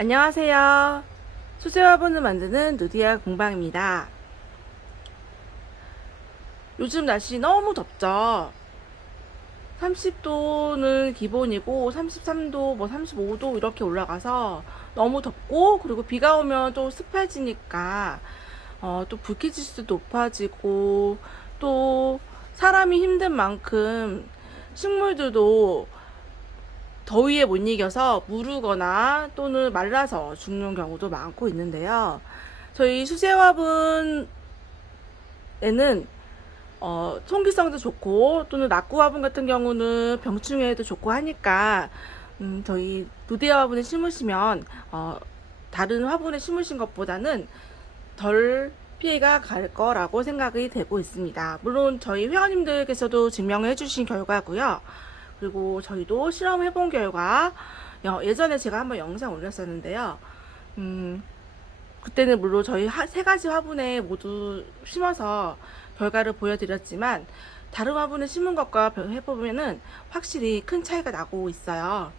안녕하세요. 수제화분을 만드는 누디아 공방입니다. 요즘 날씨 너무 덥죠? 30도는 기본이고 33도, 뭐 35도 이렇게 올라가서 너무 덥고 그리고 비가 오면 또 습해지니까 어, 또 불쾌지수도 높아지고 또 사람이 힘든 만큼 식물들도 더위에 못 이겨서 무르거나 또는 말라서 죽는 경우도 많고 있는데요. 저희 수제화분에는 어, 통기성도 좋고 또는 낙구화분 같은 경우는 병충해에도 좋고 하니까 음, 저희 누대 화분에 심으시면 어, 다른 화분에 심으신 것보다는 덜 피해가 갈 거라고 생각이 되고 있습니다. 물론 저희 회원님들께서도 증명해 주신 결과고요. 그리고 저희도 실험해 본 결과 여- 예전에 제가 한번 영상 올렸었는데요. 음, 그때는 물론 저희 하- 세 가지 화분에 모두 심어서 결과를 보여드렸지만 다른 화분에 심은 것과 별- 해보면은 확실히 큰 차이가 나고 있어요.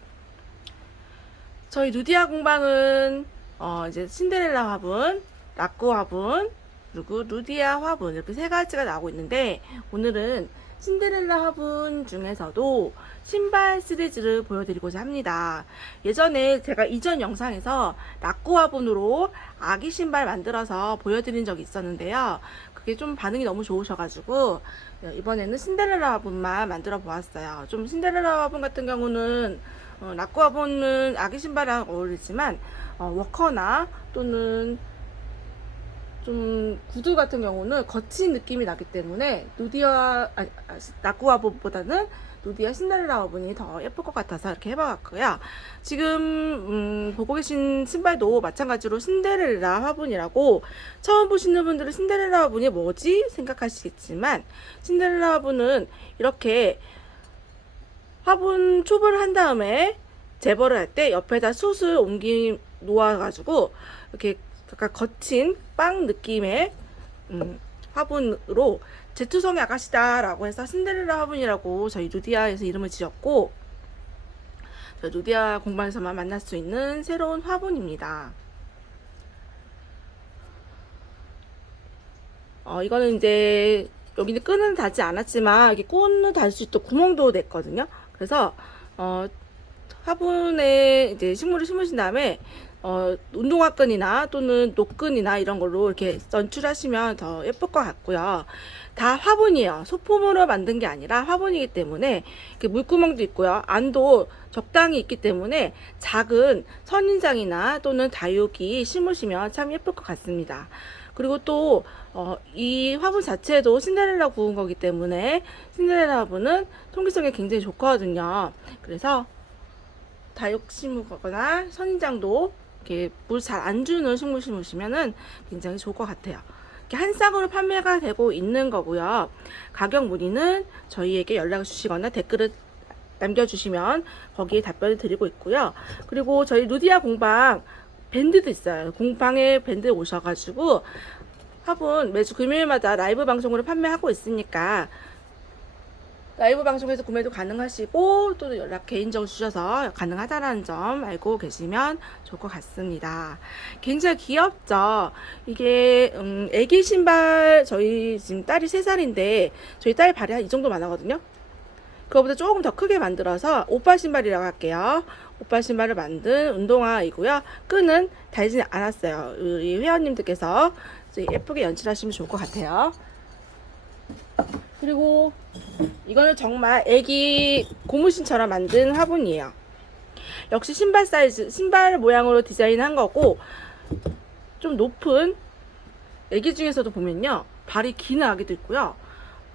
저희 누디아 공방은 어, 이제 신데렐라 화분, 라꾸 화분, 그리고 누디아 화분 이렇게 세 가지가 나오고 있는데 오늘은 신데렐라 화분 중에서도 신발 시리즈를 보여드리고자 합니다. 예전에 제가 이전 영상에서 라꾸 화분으로 아기 신발 만들어서 보여드린 적이 있었는데요. 그게 좀 반응이 너무 좋으셔가지고 이번에는 신데렐라 화분만 만들어 보았어요. 좀 신데렐라 화분 같은 경우는 어, 라꾸 화분은 아기 신발이랑 어울리지만 어, 워커나 또는 좀 구두 같은 경우는 거친 느낌이 나기 때문에 아니, 아, 라꾸 화분보다는 누디아 신데렐라 화분이 더 예쁠 것 같아서 이렇게 해봐왔고요. 지금 음, 보고 계신 신발도 마찬가지로 신데렐라 화분이라고 처음 보시는 분들은 신데렐라 화분이 뭐지 생각하시겠지만 신데렐라 화분은 이렇게 화분 촉을 한 다음에 재벌을 할 때 옆에다 숯을 옮기 놓아가지고 이렇게 약간 거친 빵 느낌의 음, 화분으로 제투성의 아가씨다라고 해서 신데렐라 화분이라고 저희 루디아에서 이름을 지었고 저희 루디아 공방에서만 만날 수 있는 새로운 화분입니다. 어, 이거는 이제 여기는 끈은 닿지 않았지만 이게 끈을 달수 있도록 구멍도 냈거든요. 그래서 어, 화분에 이제 식물을 심으신 다음에 어, 운동화끈이나 또는 노끈이나 이런 걸로 이렇게 연출하시면 더 예쁠 것 같고요. 다 화분이에요. 소품으로 만든 게 아니라 화분이기 때문에 이렇게 물구멍도 있고요. 안도 적당히 있기 때문에 작은 선인장이나 또는 다육이 심으시면 참 예쁠 것 같습니다. 그리고 또, 어, 이 화분 자체도 신데렐라 구운 거기 때문에 신데렐라 화분은 통기성에 굉장히 좋거든요. 그래서 다육 심으거나 선인장도 이렇게 물 잘 안 주는 식물 심으시면은 굉장히 좋을 것 같아요. 이렇게 한 쌍으로 판매가 되고 있는 거고요. 가격 문의는 저희에게 연락을 주시거나 댓글을 남겨주시면 거기에 답변을 드리고 있고요. 그리고 저희 루디아 공방 밴드도 있어요. 공방에 밴드 오셔가지고 화분 매주 금요일마다 라이브 방송으로 판매하고 있으니까 라이브 방송에서 구매도 가능하시고 또 연락 개인적으로 주셔서 가능하다라는 점 알고 계시면 좋을 것 같습니다. 굉장히 귀엽죠? 이게 음, 애기 신발 저희 지금 딸이 3살인데 저희 딸 발이 한 이 정도만 하거든요. 그거보다 조금 더 크게 만들어서 오빠 신발이라고 할게요. 오빠 신발을 만든 운동화이고요. 끈은 달지 않았어요. 우리 회원님들께서 예쁘게 연출하시면 좋을 것 같아요. 그리고 이거는 정말 애기 고무신처럼 만든 화분이에요. 역시 신발 사이즈, 신발 모양으로 디자인한 거고 좀 높은 애기 중에서도 보면요. 발이 긴 아기도 있고요.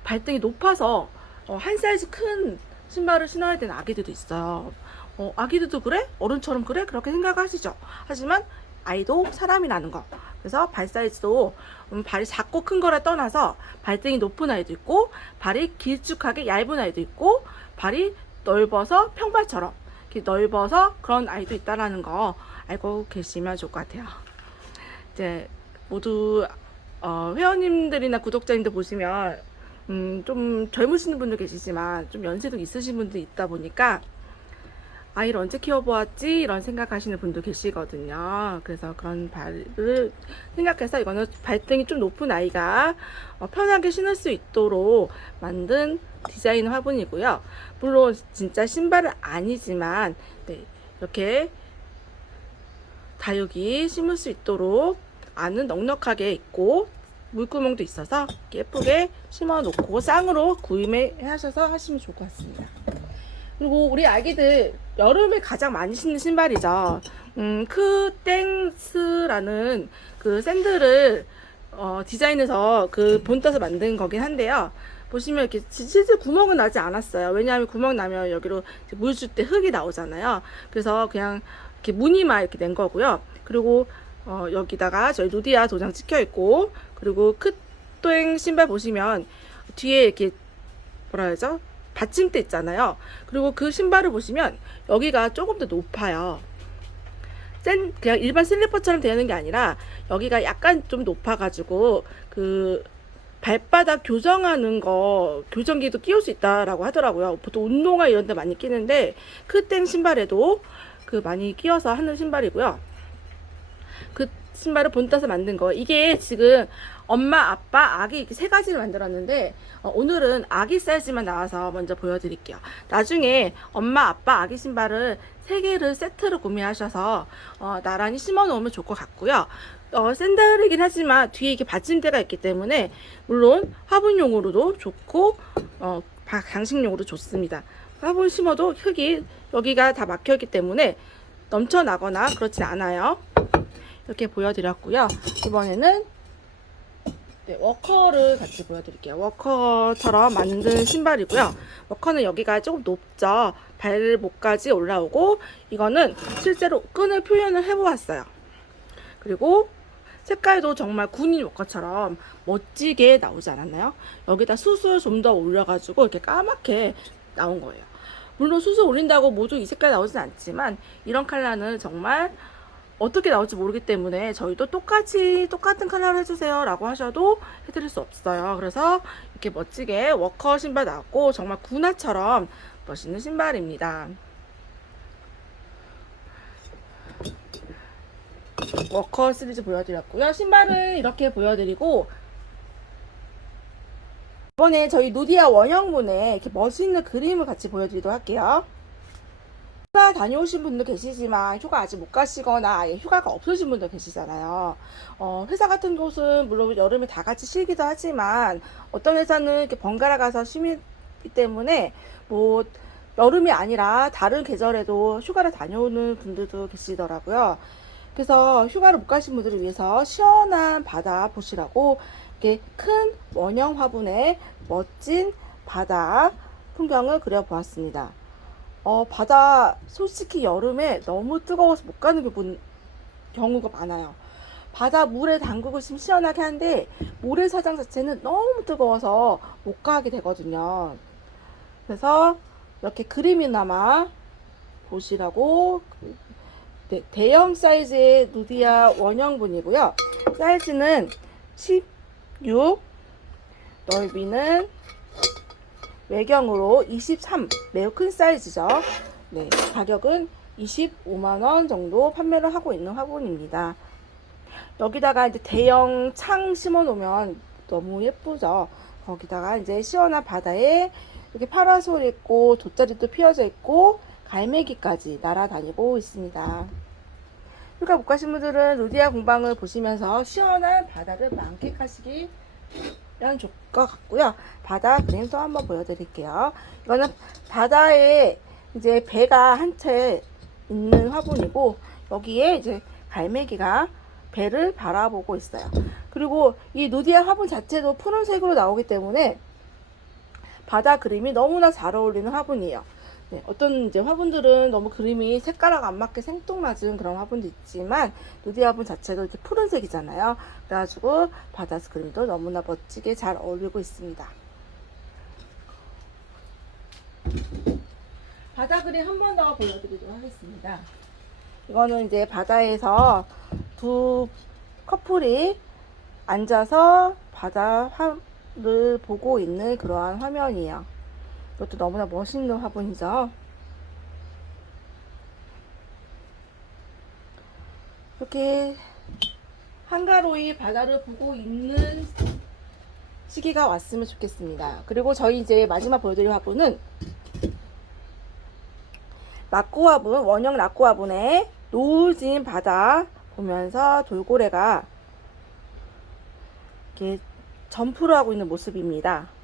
발등이 높아서 어, 한 사이즈 큰 신발을 신어야 되는 아기들도 있어요. 어, 아기들도 그래? 어른처럼 그래? 그렇게 생각하시죠. 하지만 아이도 사람이라는 거. 그래서 발 사이즈도 음, 발이 작고 큰 거를 떠나서 발등이 높은 아이도 있고 발이 길쭉하게 얇은 아이도 있고 발이 넓어서 평발처럼 이렇게 넓어서 그런 아이도 있다라는 거 알고 계시면 좋을 것 같아요. 이제 모두 어, 회원님들이나 구독자님들 보시면 음, 좀 젊으신 분들 계시지만 좀 연세도 있으신 분들 있다 보니까 아이를 언제 키워보았지 이런 생각하시는 분도 계시거든요. 그래서 그런 발을 생각해서 이거는 발등이 좀 높은 아이가 어, 편하게 신을 수 있도록 만든 디자인 화분이고요. 물론 진짜 신발은 아니지만 네, 이렇게 다육이 심을 수 있도록 안은 넉넉하게 있고 물구멍도 있어서 예쁘게 심어 놓고 쌍으로 구입하셔서 하시면 좋을 것 같습니다. 그리고 우리 아기들 여름에 가장 많이 신는 신발이죠. 음, 크땡스라는 그 샌들을 어, 디자인해서 그 본따서 만든 거긴 한데요. 보시면 이렇게 실제 구멍은 나지 않았어요. 왜냐하면 구멍 나면 여기로 물 줄 때 흙이 나오잖아요. 그래서 그냥 이렇게 무늬만 이렇게 낸 거고요. 그리고 어, 여기다가 저희 누디아 도장 찍혀 있고 그리고 크땡 신발 보시면 뒤에 이렇게 뭐라 해야죠? 받침대 있잖아요. 그리고 그 신발을 보시면 여기가 조금 더 높아요. 센 그냥 일반 슬리퍼처럼 되는 게 아니라 여기가 약간 좀 높아가지고 그 발바닥 교정하는 거 교정기도 끼울 수 있다라고 하더라고요. 보통 운동화 이런 데 많이 끼는데 크땡 신발에도 그 많이 끼워서 하는 신발이고요. 그 신발을 본따서 만든 거 이게 지금 엄마, 아빠, 아기 이렇게 세 가지를 만들었는데 어, 오늘은 아기 사이즈만 나와서 먼저 보여드릴게요. 나중에 엄마, 아빠, 아기 신발을 세 개를 세트로 구매하셔서 어, 나란히 심어 놓으면 좋을 것 같고요. 어, 샌들이긴 하지만 뒤에 이게 받침대가 있기 때문에 물론 화분용으로도 좋고 어, 바- 장식용으로 좋습니다. 화분 심어도 흙이 여기가 다 막혀있기 때문에 넘쳐나거나 그렇진 않아요. 이렇게 보여드렸고요. 이번에는 네, 워커를 같이 보여드릴게요. 워커처럼 만든 신발이고요. 워커는 여기가 조금 높죠. 발목까지 올라오고 이거는 실제로 끈을 표현을 해보았어요. 그리고 색깔도 정말 군인 워커처럼 멋지게 나오지 않았나요? 여기다 숯을 좀더 올려가지고 이렇게 까맣게 나온 거예요. 물론 숯을 올린다고 모두 이 색깔 나오진 않지만 이런 컬러는 정말 어떻게 나올지 모르기 때문에 저희도 똑같이 똑같은 컬러를 해주세요 라고 하셔도 해드릴 수 없어요. 그래서 이렇게 멋지게 워커 신발 나왔고 정말 구나처럼 멋있는 신발입니다. 워커 시리즈 보여드렸고요. 신발은 이렇게 보여드리고 이번에 저희 누디아 원형분에 이렇게 멋있는 그림을 같이 보여드리도록 할게요 휴가 다녀오신 분도 계시지만 휴가 아직 못 가시거나 아예 휴가가 없으신 분도 계시잖아요. 어, 회사 같은 곳은 물론 여름에 다 같이 쉬기도 하지만 어떤 회사는 이렇게 번갈아 가서 쉬기 때문에 뭐 여름이 아니라 다른 계절에도 휴가를 다녀오는 분들도 계시더라고요. 그래서 휴가를 못 가신 분들을 위해서 시원한 바다 보시라고 이렇게 큰 원형 화분에 멋진 바다 풍경을 그려보았습니다. 어, 바다 솔직히 여름에 너무 뜨거워서 못 가는 게 경우가 많아요. 바다 물에 담그고 있으면 시원하게 한데 모래사장 자체는 너무 뜨거워서 못 가게 되거든요. 그래서 이렇게 그림이나마 보시라고 네, 대형 사이즈의 누디아 원형분이고요. 사이즈는 16 넓이는 외경으로 23 매우 큰 사이즈죠. 네, 가격은 25만원 정도 판매를 하고 있는 화분입니다. 여기다가 이제 대형 창 심어 놓으면 너무 예쁘죠. 거기다가 이제 시원한 바다에 이렇게 파라솔 있고 돗자리도 피어져 있고 갈매기까지 날아다니고 있습니다. 휴가 못 가신 분들은 루디아 공방을 보시면서 시원한 바다를 만끽하시기 면 좋을 것 같고요. 바다 그림도 한번 보여드릴게요. 이거는 바다에 이제 배가 한 채 있는 화분이고 여기에 이제 갈매기가 배를 바라보고 있어요. 그리고 이 누디아 화분 자체도 푸른색으로 나오기 때문에 바다 그림이 너무나 잘 어울리는 화분이에요. 네, 어떤 이제 화분들은 너무 그림이 색깔하고 안 맞게 생뚱맞은 그런 화분도 있지만 누디 화분 자체도 이렇게 푸른색이잖아요. 그래가지고 바다 그림도 너무나 멋지게 잘 어울리고 있습니다. 바다 그림 한 번 더 보여드리도록 하겠습니다. 이거는 이제 바다에서 두 커플이 앉아서 바다를 보고 있는 그러한 화면이에요. 이것도 너무나 멋있는 화분이죠. 이렇게 한가로이 바다를 보고 있는 시기가 왔으면 좋겠습니다. 그리고 저희 이제 마지막 보여드릴 화분은 낙고 화분, 원형 낙고 화분의 노을진 바다 보면서 돌고래가 이렇게 점프를 하고 있는 모습입니다.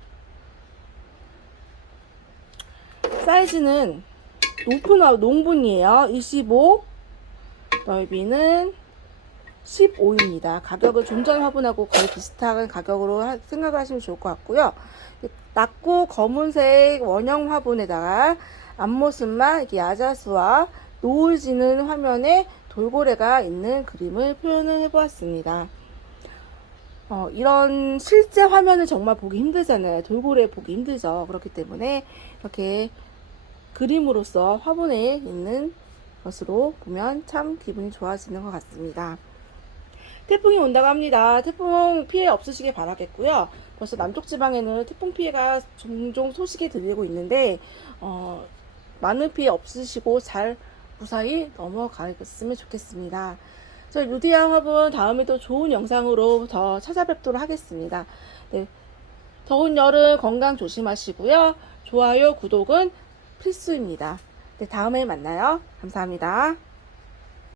사이즈는 높은 화- 농분이에요. 25, 넓이는 15입니다. 가격은 좀전 화분하고 거의 비슷한 가격으로 하- 생각을 하시면 좋을 것 같고요. 낮고 검은색 원형 화분에다가 앞모습만 이렇게 야자수와 노을 지는 화면에 돌고래가 있는 그림을 표현을 해보았습니다. 어, 이런 실제 화면을 정말 보기 힘들잖아요. 돌고래 보기 힘들죠. 그렇기 때문에 이렇게 그림으로서 화분에 있는 것으로 보면 참 기분이 좋아지는 것 같습니다. 태풍이 온다고 합니다. 태풍 피해 없으시길 바라겠고요. 벌써 남쪽 지방에는 태풍 피해가 종종 소식이 들리고 있는데 어, 많은 피해 없으시고 잘 무사히 넘어가셨으면 좋겠습니다. 저 루디아 화분 다음에 또 좋은 영상으로 더 찾아뵙도록 하겠습니다. 네, 더운 여름 건강 조심하시고요. 좋아요, 구독은 필수입니다. 네, 다음에 만나요. 감사합니다.